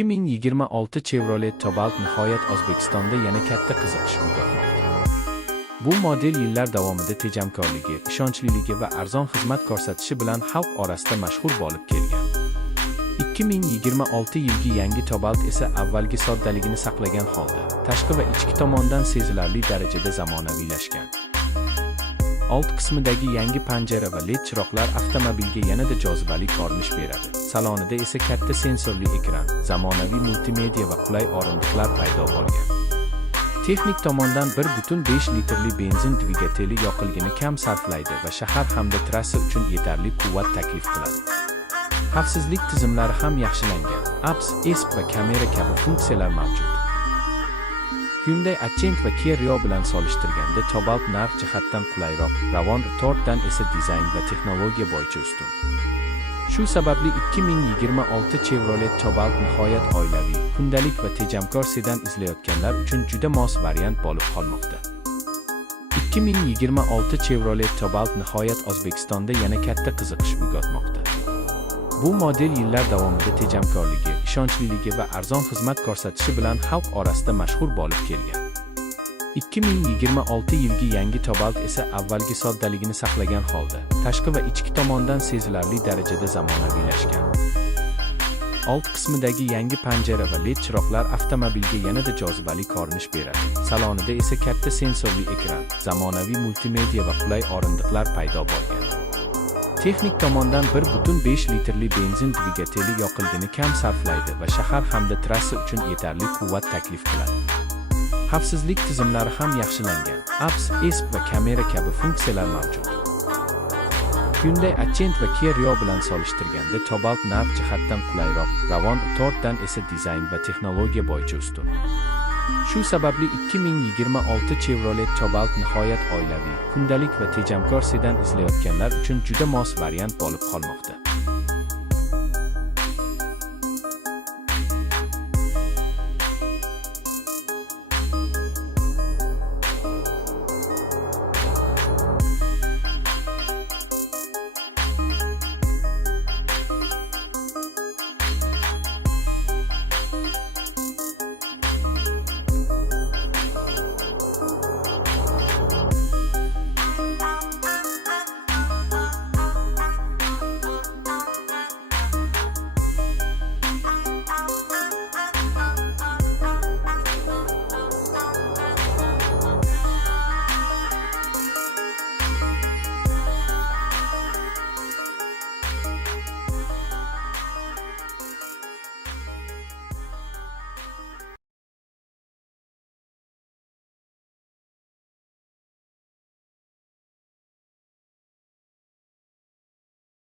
2026 Chevrolet Cobalt nihoyat O'zbekistonda yana katta qiziqish uyg'otmoqda. Bu model yillar davomida tejamkorligi, ishonchliligi va arzon xizmat ko'rsatishi bilan xalq orasida mashhur bo'lib kelgan. 2026 yilgi yangi Cobalt esa avvalgi soddaligini saqlagan holda, tashqi va ichki tomondan sezilarli darajada zamonaviylashgan. Old qismidagi yangi panjara va LED chiroqlar avtomobilga yanada jozibali ko'rinish beradi. Salonida esa katta sensorli ekran, zamonaviy multimedia va qulay o'rindiqlar paydo bo'lgan. Texnik tomondan 1.5 litrli benzin dvigateli yoqilg'ini kam sarflaydi va shahar hamda trassa uchun yetarli quvvat taklif qiladi. Xavfsizlik tizimlari ham yaxshilangan. ABS, ESP va kamera kabi funksiyalar mavjud. Hyundai Accent va Kia Rio bilan solishtirganda Cobalt narx jihatdan qulayroq, ravon Tortdan esa dizayn va texnologiya bo'yicha ustun. Shu sababli 2026 Chevrolet Cobalt nihoyat oilaviy, kundalik va tejamkor sedan izlayotganlar uchun juda mos variant bo'lib qolmoqda. 2026 Chevrolet Cobalt nihoyat O'zbekistonda yana katta qiziqish uyg'otmoqda. Bu model yillar davomida tejamkorligi, ishonchliligi va arzon xizmat ko'rsatishi bilan xalq orasida mashhur bo'lib kelgan. 2026 yilgi yangi Cobalt esa avvalgi soddaligini saqlagan holda, tashqi va ichki tomondan sezilarli darajada zamonaviylashgan. Old qismidagi yangi panjara va LED chiroqlar avtomobilga yanada jozibali ko'rinish beradi. Salonida esa katta sensorli ekran, zamonaviy multimedia va qulay o'rindiqlar paydo bo'lgan. Texnik tomondan 1.5 litrli benzin dvigateli yoqilg'ini kam sarflaydi va shahar hamda trassa uchun yetarli quvvat taklif qiladi. Xavfsizlik tizimlari ham yaxshilangan. ABS, ESP va kamera kabi funksiyalar mavjud. Hyundai Accent va Kia Rio bilan solishtirganda Cobalt narx jihatdan qulayroq, ravon Tortdan esa dizayn va texnologiya bo'yicha ustun. Shu sababli 2026 Chevrolet Cobalt nihoyat oilaviy, kundalik va tejamkor sedan izlayotganlar uchun juda mos variant bo'lib qolmoqda.